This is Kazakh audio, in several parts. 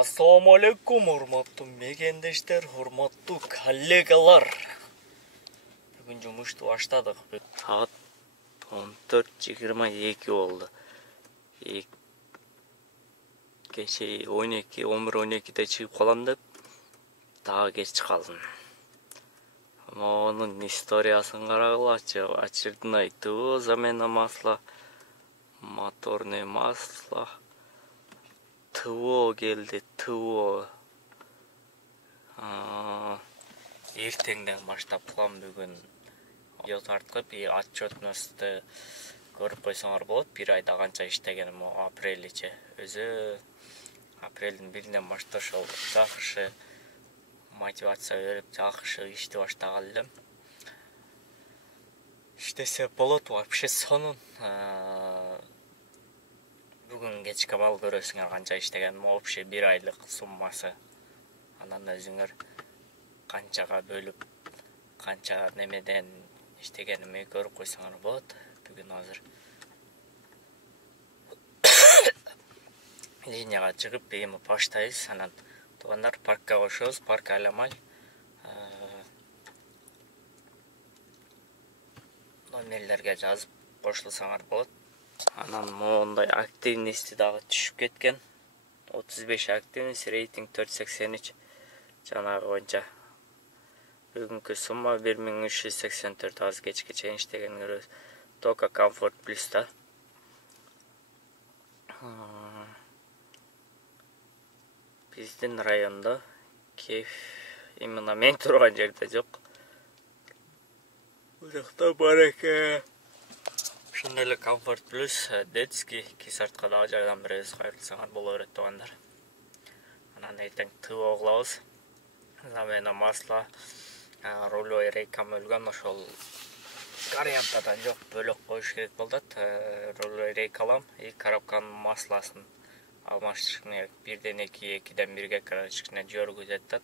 Ассалаумалейкум, урматтуу мегендештер, урматтуу коллегалар. Бүгүн жумушту баштадык. Саат 14:22 болду. Кеше 11-12'де чыгып калам деп, дагы кеч калдым. Монун историясын карагылачы. Очередной ТО, замена масла, моторное масло. ТО келди, ТО. Эртеңден баштап кылам бүгүн. Видео тарткып, отчетносту көрүп койсоңор болот. Бир айда канча иштегеним апреличе. Өзү апрелдин 1-ден баштап ошол жакшы мотивация берип, жакшы ишти баштаган элем. İştese болот вообще сонун. Бүгүн кечке бал көрөсүңөр канча иштегеним, вообще 1 айлык суммасы. Анан өзүңөр канчага бөлүп, канча немеден иштегенимди көрүп койсоңор болот. Бүгүн азыр линияга чыгып, эми баштайбыз. Анан туугандар паркка кошобуз, парк айламай. Номерлерге жазып кошулсаңар болот. Анан мондай активности дагы түшүп кеткен. 35 активность, рейтинг 483. Жанагы боюнча. Бүгүнкү сумма 1384, аз кечке чейин иштеген көрөбүз. Тока комфорт плюс да. Биздин райондо кеф именно мен турган жерде жок. Бужакта бар экен. Ошондой эле комфорт плюс, детский, кисартка дагы жардам беребиз, кайрылсаңар боло берет туугандар. Анан эртең ТО кылабыз. Замена масла, рулевой рейкам өлгөн, ошол вариантадан жок, бөлөк коюш керек болот. Рулевой рейка алам, коробканын масласын алмаштырыш керек. 1-ден 2, 2-ден 1-ге киришкине жөргүзөт да.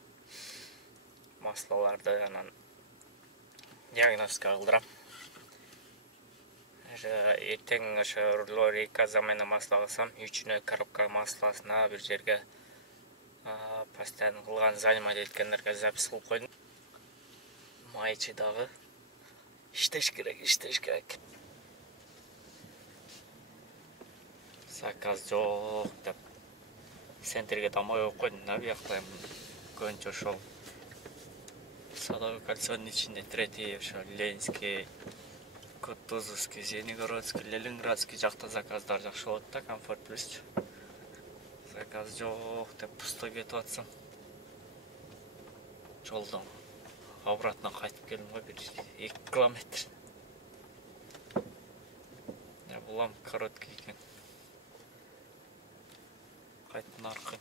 Маслаларды анан диагностика кылдырам. Эртең ошо рулевой рейка замена масла кылсам, 3-үнө коробка масласына бир жерге постоянно кылган занимать эткендерге запись кылып койдум. Майчы дагы иштеш керек. Заказ жок деп центрге домой коюп койдум. Биякта көбүнчө ошол Садовый кольцонун ичинде третий, ошо Ленинский, Кутузовский, Зенигородский, Ленинградский жакта заказдар жакшы болот да, комфорт плюс. Заказ жок деп пустой кетип атсам. Жолдон обратно кайтып келдим го, 1-2 километр. Булам короткий экен. Кайтын аркы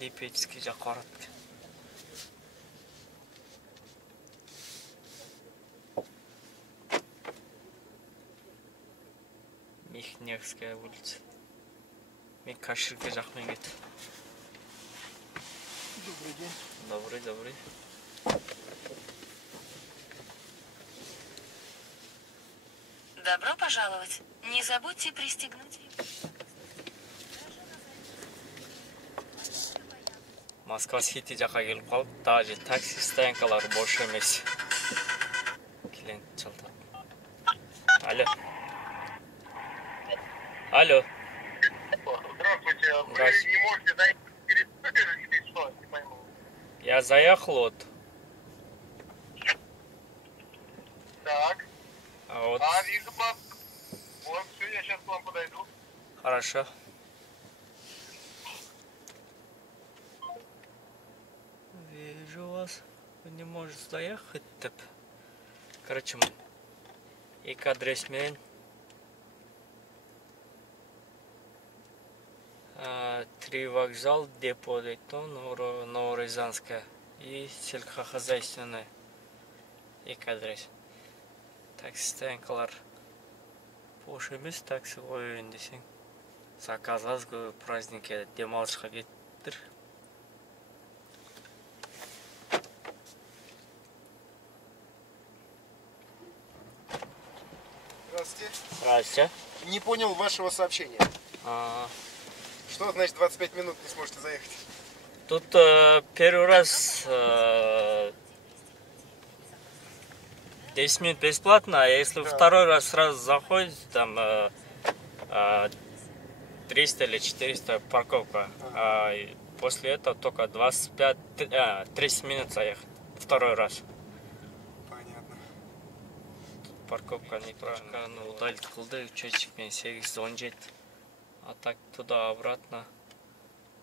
Липецкий жакка барат. Михневская улица. Мен Каширге жакмай кетти. Добрый день. Добрый. Добро пожаловать. Не забудьте пристегнуть. Москва-Сити жака келип калып, даже такси стоянкалары бош эмес. Клиент чалтат. Алло. Здравствуйте. Вы Здравствуйте. не можете заехать через Супер или что? Не пойму. Я заехал вот. Так. Вот. Вижу вас. Вот, все, я сейчас к вам подойду. Хорошо. Вижу вас. Вы не можете заехать. Короче, эки адрес менен 3 вокзал, депо дейтон, Новорязанская и сельскохозяйственная. Эки адрес. Такси стоянкалар бош эмес, такси коюн десең. Заказ аз, көп праздникке дем алышка кеттир. Здравствуйте. Здравствуйте. Не понял вашего сообщения. Что значит 25 минут не сможете заехать? Тут первый раз 10 минут бесплатно, а если второй раз сразу заходите, там 300 или 400 парковка. И после этого только 30 минут заехать. Второй раз. Понятно. Парковка неправильно. Удалить кылды, учетчик мен 8-17. А так туда-обратно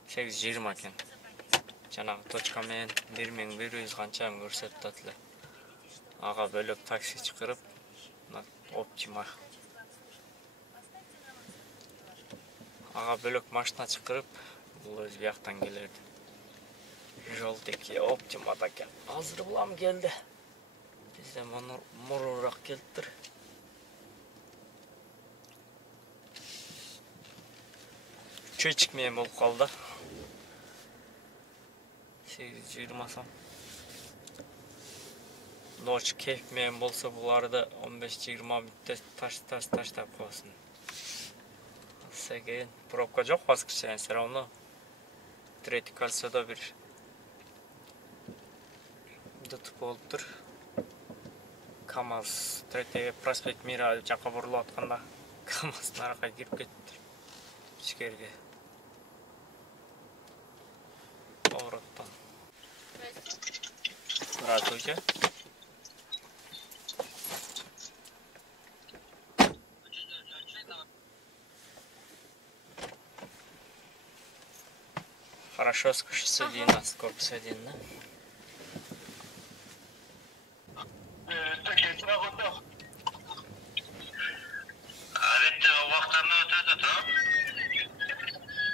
8-20 екен. Жанагы точка менен 1100 канчаны көрсөтүп атат эле. Ага бөлөк такси чакырып, оптима. Ага бөлөк машина чакырып, бул өз бияктан келерди. Жол теки оптимада экен. Азыр булам келди. Бизде муруураак келиптир. Чөчүк менен болуп калды. 8:20 сом. Ночь кейп менен болсо буларды 15-20 мүнөттө таштап коесуң. Сеген пробка жок, воскресенье все равно. Третий кольцодо бир дутуп болуптур. КамАЗ третий проспект Мира жака бурулуп атканда КамАЗдын аракка кирип кетти. Ичкерге. Повороттон. Здравствуйте. Хорошо, скажи, 11, корпус 1, да?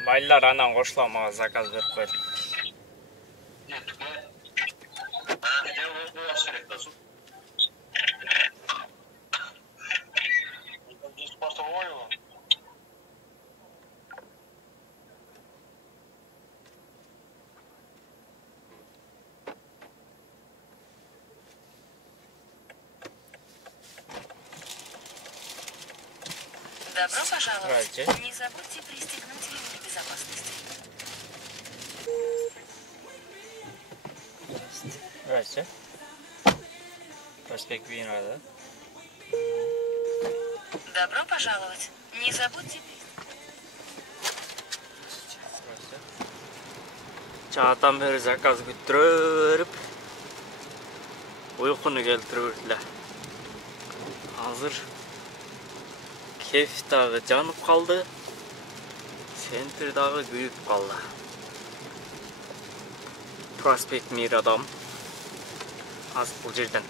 Байлар анан кошула мага заказ берип койду. Добро пожаловать. Здравствуйте. Не забудьте пристегнуть ремни безопасности. Здравствуйте. Проспект Мира, да? Добро пожаловать. Не забудьте Чатан бери заказ күттүрүп, уйкуну келтирип эле. Азыр кеф дагы жанып калды. Центр дагы күйүп калды. Проспект Мирадам. Азыр бул жерден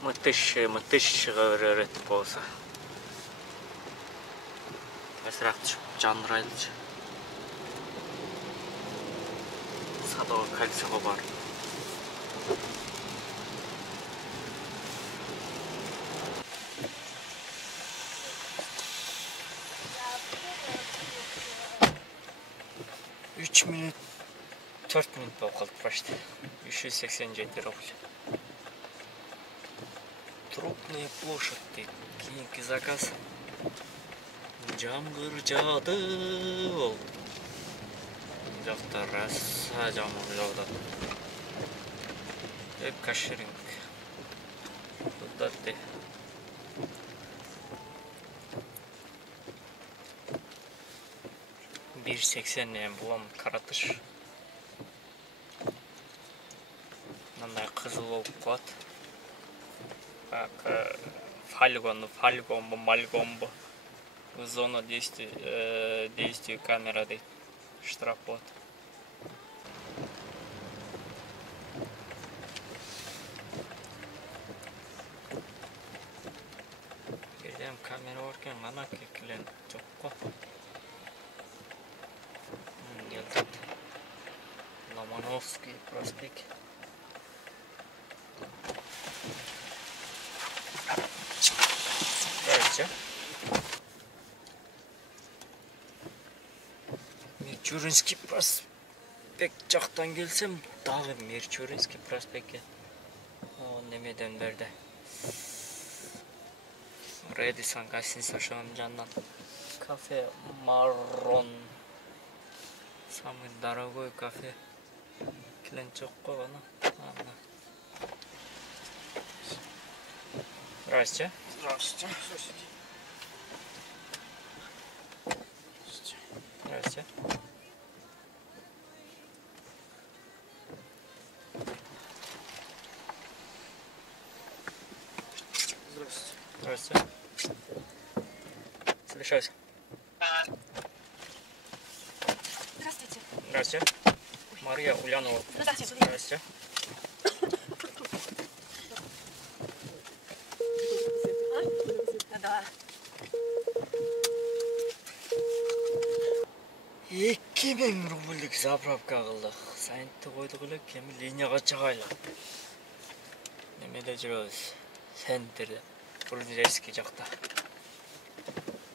мытыш чыга берет болсо. Тезирээк түшүп жандырайлычы. Садовый кольцого бар. Үч минут 4 минут болуп калды почти. 387 рубль. Трупная площадь дейт. Кийинки заказ. Жамгыр жаады болду. Жакта раса жамгыр жаады. Каширинг. Кудатты. Bir 80 булам каратыш. Мындай кызыл болуп калат. Как мальгомбо. Зона действия камера дейт. Штраф болот. Жерден камера бар экен, гана кекилен жок го. Ломановский проспект. Здравствуйте. Мичуринский проспект жактан келсем, дагы Мичуринский проспектке. Немеден берди. Редисон гостиница ошонун жанынан Кафе Маррон. Самый дорогой кафе. Клиент жоқ қой ғана. Здравствуйте. Здравствуйте. Здравствуйте. Здравствуйте. Слышаюсь. Здравствуйте. Здравствуйте. Мария Ульянова. Здравствуйте. Здравствуйте. Да. 2000 рубльдік заправка қылдық. Сайынтты қойдық өлі кемі линияға шығайлық. Немеде жүрөз? Центрде. Буржерский жақта.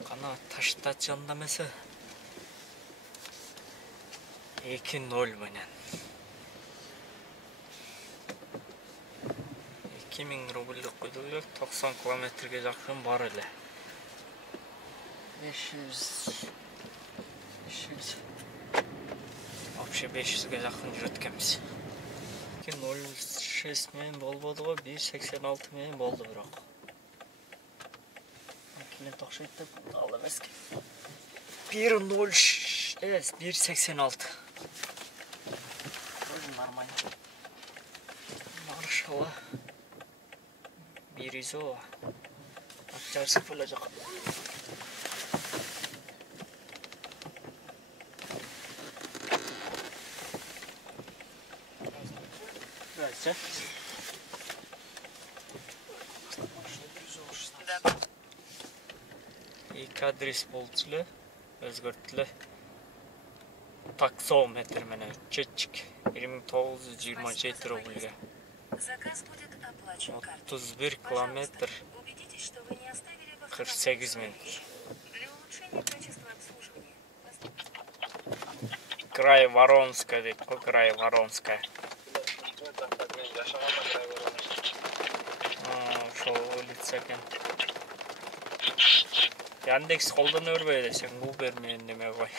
Қана таштат жандамасы. 2-0 менен. 2000 рубльдік қойдық өлі 90 километрге жақын бар әлі. 500 вообще 500-ге жақын жүреткенбіз. 2.06 мен болбады ғой, 1.86 мен болды бірақ. Клиент оқшайды деп ал емеске. 1.86. Тоже нормально. Маршала. 100. Акчарсы фөлі жақын. Здравствуйте. Екі адрес болдылы, өзгөрттілі. Таксометр менен чечик 1927 рубльге. Заказ будет оплачен картой. 31 километр Убедитесь, что вы не оставили в 48 минут. Для улучшения качества обслуживания. Край Воронская дейді, қой край Воронская. Шол улица екен. Яндекс қолдан өрбейді, сен Uber мен деме ғой.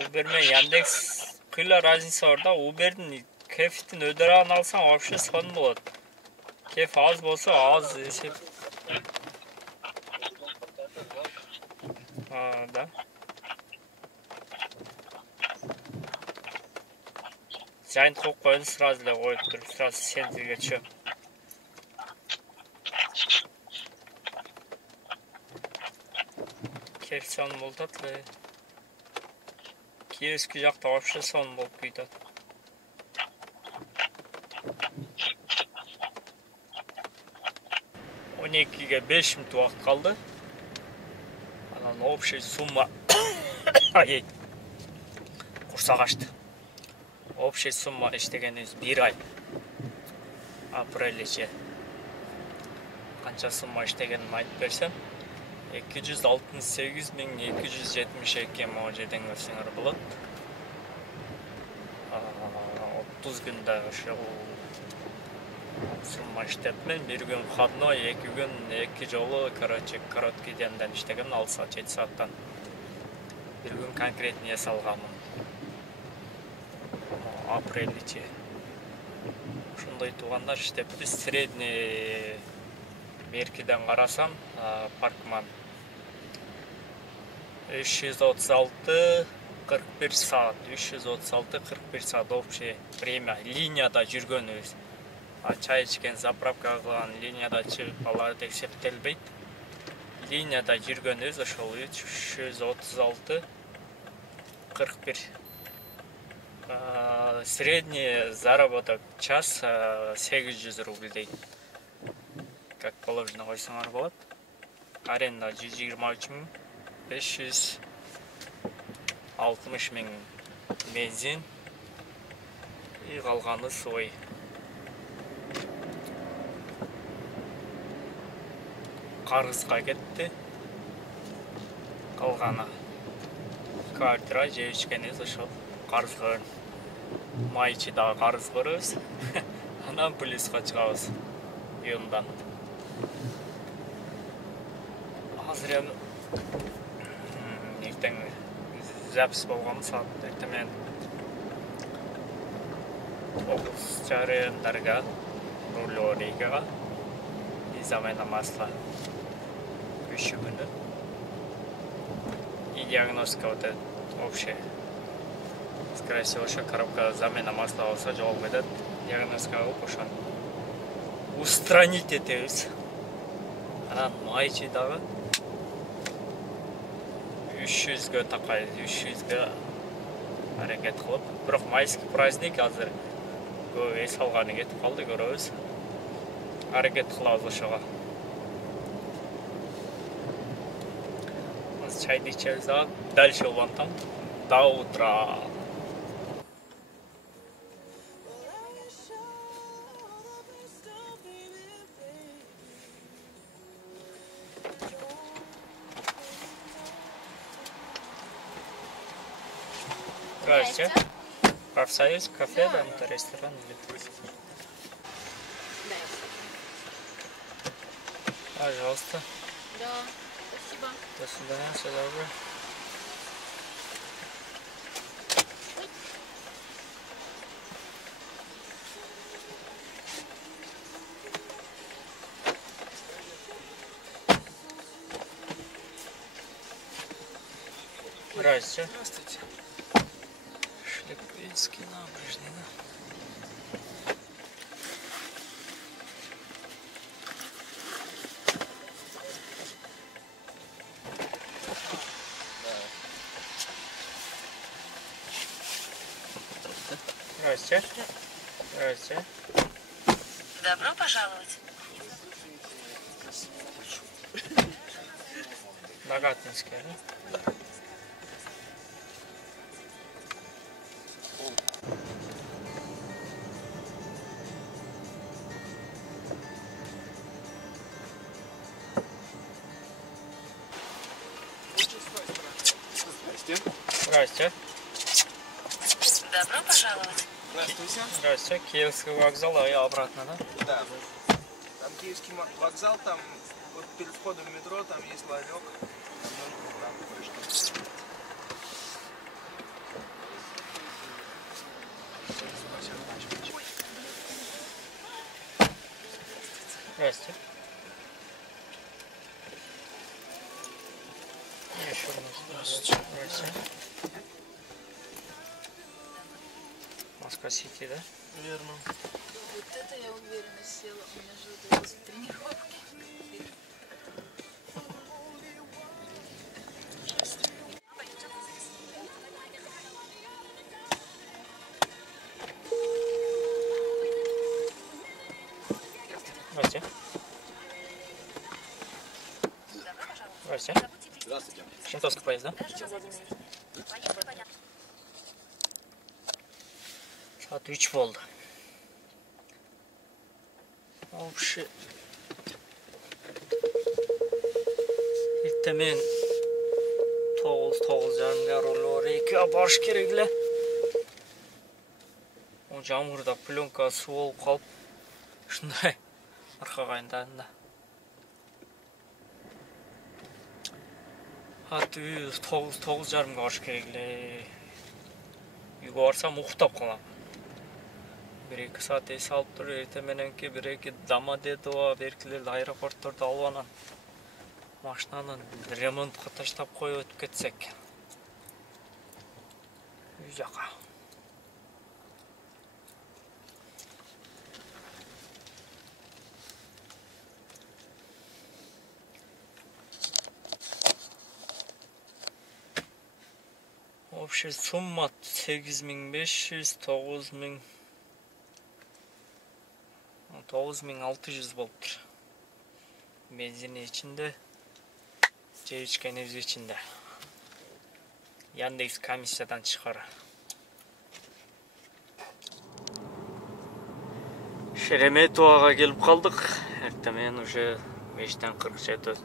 Uber мен Яндекс қыйла разница бар да. Uber'дің кефтін өдірағын алсаң, вообще сон болады. Кеф аз болса, аз есеп. Да. Жайын қоқ қойын сразу да қойып тұр, сразу сензіге чөп. Кеф сон болдады. Киевский жақта вообще сон болып кетеді. Он 12-ге 5 минут уақыт қалды. Анан общий сумма құрсақ ашты. Общий сумма іштегеніміз 1 ай. Апрель-леше. Қанша сумма іштегенім айтып берсем, 268.272 мол жерден көрсеңер болады. 30 күнде сумма іштепмен, 1 күн входной, 2 күн 2 жолы, короткий денден іштеген 6 саат, 7 сааттан. 1 күн конкретно ясалғамын. Апрель-лече. Шундай туғандар іштеппіз. Средний меркеден қарасам, паркман 336-41 саат. 336-41 саат общее время. Линияда жүрген өз. Чай ішкен заправка қылған линияда шығып алар есептелбейді. Линияда жүрген өз ошол 336-41. Средний заработок час 800 рубль дейді. Как положено қойсаңар болады. Аренда 123 мың, 560 мың бензин. И қалғаны свой. Қарызға кетті. Қалғаны квартира жер ішкеніз ошол қарызға Майчидағы қарыз көрөбүз. Анан плюсқа чыгабыз. Юндан. Азыр эми эртең запись болгон саат эртең 9:30 рулёрийга и замена масла үші күні. И диагностика вот это общая. Скорее всего, что коробка замена масла болса жооп кетет. Диагностика кылып ошону устранить этебиз. Анан майчы дагы 300га такай, 300га аракет кылып. Бирок майский праздник азыр көп эс алганы кетип калды, көрөбүз. Аракет кылабыз ошого. Чайды ичебиз дагы, дальше улантам. До утра. Здравствуйте. Профсоюз, кафе, там, ресторан или... Пожалуйста. Да, спасибо. До свидания, все доброе. Здравствуйте. Здравствуйте. Шлепинский набережный, да? Здравствуйте. Здравствуйте. Добро пожаловать. Нагатинский, да? Здравствуйте. Добро пожаловать. Здравствуйте. Здравствуйте. Киевский вокзал, а я обратно, да? Да. Там Киевский вокзал, там вот перед входом в метро, там есть ларек. Там можно там прыжки. Здравствуйте. Еще раз. Здравствуйте. Здравствуйте. Москва-Сити, да? Верно. Вот это я уверенно села. У меня же это после тренировки. Здравствуйте. Здравствуйте. Здравствуйте. Шентовский поезд, да? Saat 3 oldu. Вообще. Ertemen 9:30 рулёрийга барыш керек эле. Жамгырда пленка суу болуп калып, ушундай аркага айдадым. Ат 9:30 барыш керек эле. Үйгө барсам уктап калам. 1-2 saat эс алып туруп, эртең мененки 1-2 Домодедово, беркилерди аэропортторду алып анан машинаны ремонтко таштап коюп өтүп кетсек. Үй жака. Общая сумма 8500, 9000, 9600 болуптур. Бензини ичинде, жеп ичкенибиз ичинде. Яндекс комиссиядан чыгар. Шереметовага келип калдык. Эртемен уже 5:40 өттү.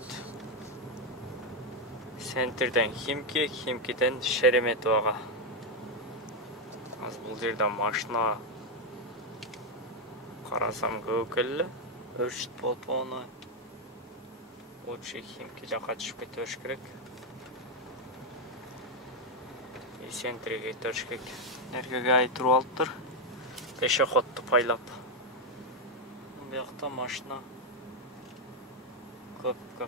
Центрден Химки, Химкиден Шереметовага. Az бұл жерде машина қарасам көкілі. Өршіт болып оны. Лучше Химки жаққа түшіп кетуіш керек. Есентіреге тұрыш керек. Әргеге ай тұру алып тұр. Пешеходты пайлап. Бұл жақта машина көп.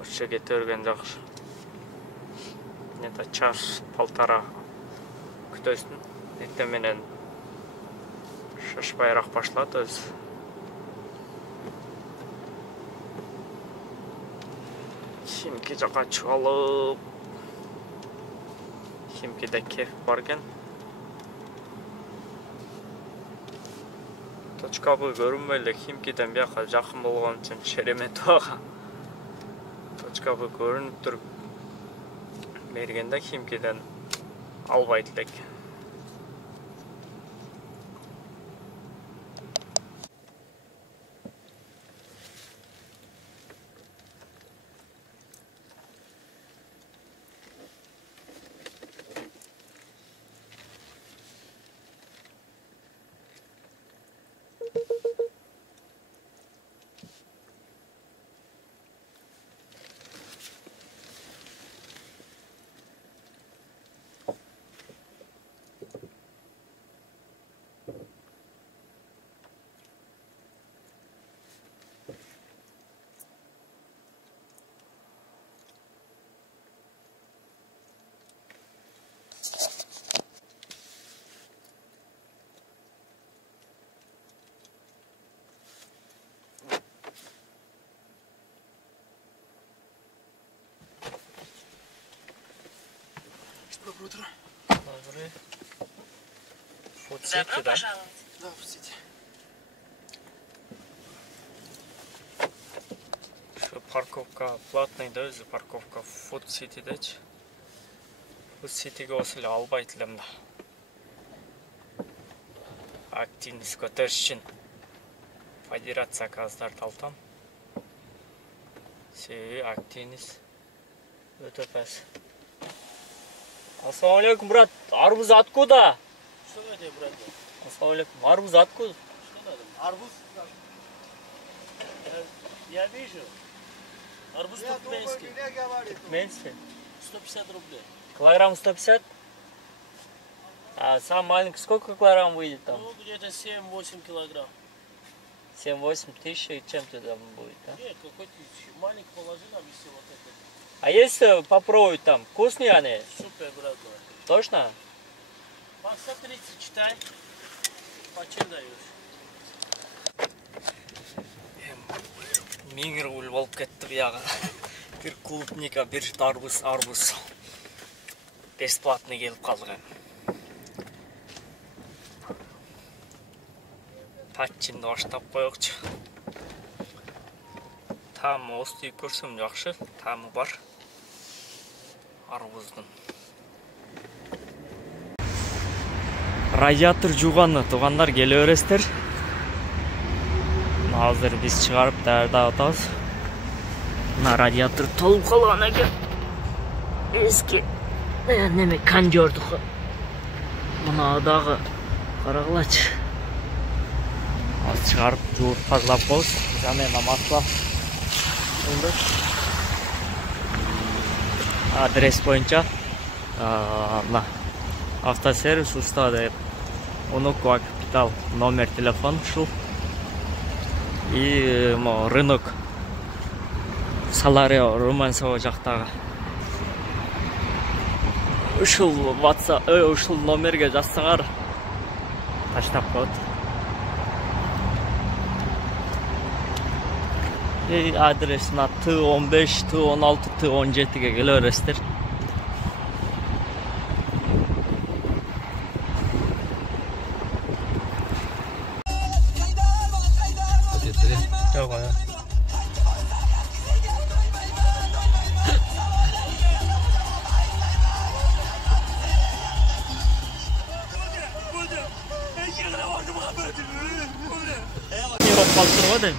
Осы жерге төрген жақшы. Это час, полтора күтөсін. Ертең менен шашпайрақ башлады өзі. Химки жаққа чуалып. Химкиде кеф барген. Точкабы көрінмейлі. Химкиден бияқа жақын болған үшін Шереметоваға. Точкабы көрініп тұрып. Бергенде Химкиден албайтылек. Доброе утро. Добрый. Фудсити, Добро да? пожаловать. Да, пустите. Şu parkovka платный да, өзі парковка Фудсити дечі. Фудситиге осылы албайтылым да. Активность көтеріш үшін федерация заказдарды алтам. Себебі активность өте пәс. Ассаламу алейкум, брат. Арбуз откуда? Что надо, брат? Ассаламу алейкум. Арбуз откуда? Что надо? Арбуз? Я вижу. Арбуз туркменский. Меньше. 150 рублей. Килограмм 150? А сам маленький сколько килограмм выйдет там? Ну, где-то 7-8 килограмм. 7-8 тысяч и чем-то там будет, да? Нет, какой-то маленький положи нам все вот это. А если попробовать там, вкусные они? Супер, брат. Точно? По 130 читай. Почем даешь? Мигр болып кетті бұяға. Bir клубника, bir арбуз. Бесплатный келіп қалған. Патчинді баштап қойықшы. Тамы осты көрсем жақшы, тамы бар. Арбуздың. Радиатор жуғаны туғандар келе өрестер. Hazır biz çıkarıp derdi ataz. Buna radyatör tolup kalan ekan. Eski neme kan gördük. Buna dağı qaragılaç. Az çıkarıp juvup tazalap qo'yib, jame namazla. Adres bo'yicha avtoservis usta deb Онукова Капитал номер телефон шу. И рынок Саларио Румынцева жақтағы. Ушул WhatsApp, ушул номерге жазсаңар таштап қойды. Адресіне Т15, Т16, Т17-ге келе бересіздер. Yok ya. Yok, kalktırma dedim.